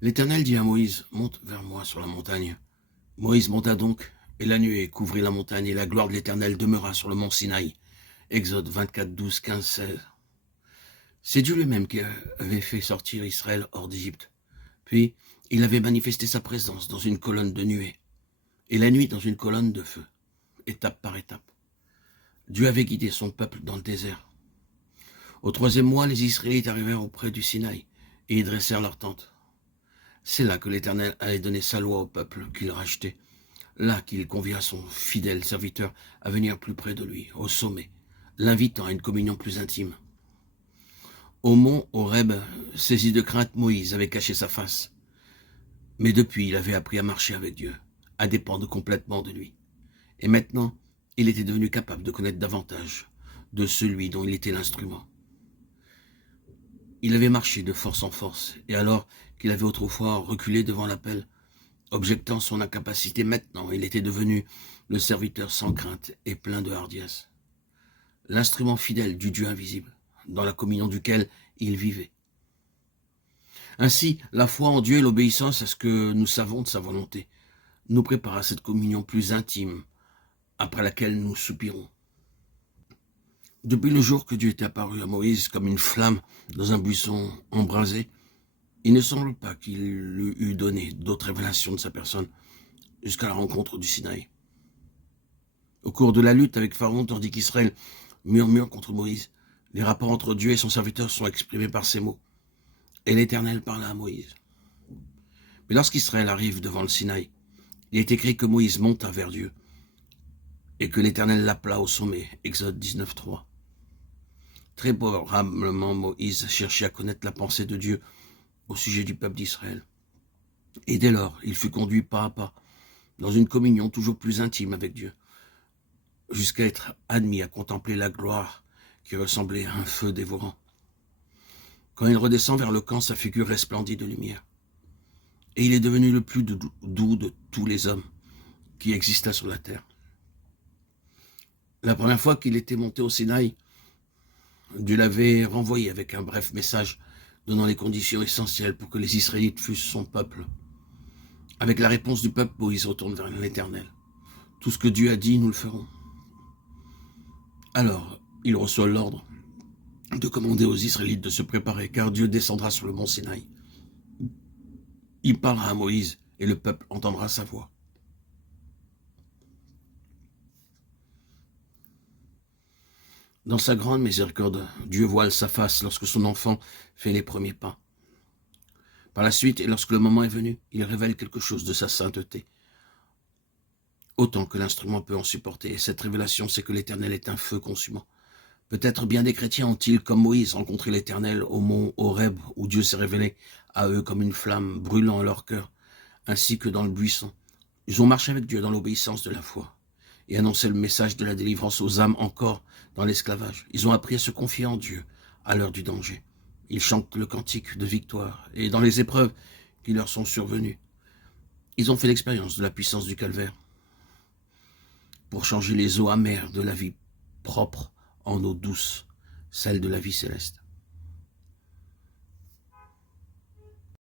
L'Éternel dit à Moïse, « Monte vers moi sur la montagne. » Moïse monta donc, et la nuée couvrit la montagne, et la gloire de l'Éternel demeura sur le mont Sinaï. Exode 24, 12, 15, 16. C'est Dieu lui-même qui avait fait sortir Israël hors d'Égypte. Puis, il avait manifesté sa présence dans une colonne de nuée, et la nuit dans une colonne de feu, étape par étape. Dieu avait guidé son peuple dans le désert. Au 3e mois, les Israélites arrivèrent auprès du Sinaï, et y dressèrent leur tente. C'est là que l'Éternel allait donner sa loi au peuple qu'il rachetait, là qu'il convia son fidèle serviteur à venir plus près de lui, au sommet, l'invitant à une communion plus intime. Au mont Horeb, saisi de crainte, Moïse avait caché sa face. Mais depuis, il avait appris à marcher avec Dieu, à dépendre complètement de lui. Et maintenant, il était devenu capable de connaître davantage de celui dont il était l'instrument. Il avait marché de force en force, et alors qu'il avait autrefois reculé devant l'appel, objectant son incapacité, maintenant il était devenu le serviteur sans crainte et plein de hardiesse. L'instrument fidèle du Dieu invisible, dans la communion duquel il vivait. Ainsi, la foi en Dieu et l'obéissance à ce que nous savons de sa volonté nous préparent à cette communion plus intime, après laquelle nous soupirons. Depuis le jour que Dieu est apparu à Moïse comme une flamme dans un buisson embrasé, il ne semble pas qu'il lui eût donné d'autres révélations de sa personne jusqu'à la rencontre du Sinaï. Au cours de la lutte avec Pharaon, tandis qu'Israël murmure contre Moïse, les rapports entre Dieu et son serviteur sont exprimés par ces mots. Et l'Éternel parla à Moïse. Mais lorsqu'Israël arrive devant le Sinaï, il est écrit que Moïse monta vers Dieu et que l'Éternel l'appela au sommet. Exode 19, 3. Très probablement, Moïse cherchait à connaître la pensée de Dieu au sujet du peuple d'Israël. Et dès lors, il fut conduit pas à pas dans une communion toujours plus intime avec Dieu, jusqu'à être admis à contempler la gloire qui ressemblait à un feu dévorant. Quand il redescend vers le camp, sa figure resplendit de lumière. Et il est devenu le plus doux de tous les hommes qui existaient sur la terre. La première fois qu'il était monté au Sinaï, Dieu l'avait renvoyé avec un bref message donnant les conditions essentielles pour que les Israélites fussent son peuple. Avec la réponse du peuple, Moïse retourne vers l'Éternel. Tout ce que Dieu a dit, nous le ferons. Alors, il reçoit l'ordre de commander aux Israélites de se préparer, car Dieu descendra sur le mont Sinaï. Il parlera à Moïse et le peuple entendra sa voix. Dans sa grande miséricorde, Dieu voile sa face lorsque son enfant fait les premiers pas. Par la suite, et lorsque le moment est venu, il révèle quelque chose de sa sainteté, autant que l'instrument peut en supporter. Et cette révélation, c'est que l'Éternel est un feu consumant. Peut-être bien des chrétiens ont-ils, comme Moïse, rencontré l'Éternel au mont Horeb, où Dieu s'est révélé à eux comme une flamme brûlant leur cœur, ainsi que dans le buisson. Ils ont marché avec Dieu dans l'obéissance de la foi et annoncé le message de la délivrance aux âmes encore dans l'esclavage. Ils ont appris à se confier en Dieu à l'heure du danger. Ils chantent le cantique de victoire et dans les épreuves qui leur sont survenues. Ils ont fait l'expérience de la puissance du calvaire pour changer les eaux amères de la vie propre en eau douce, celle de la vie céleste.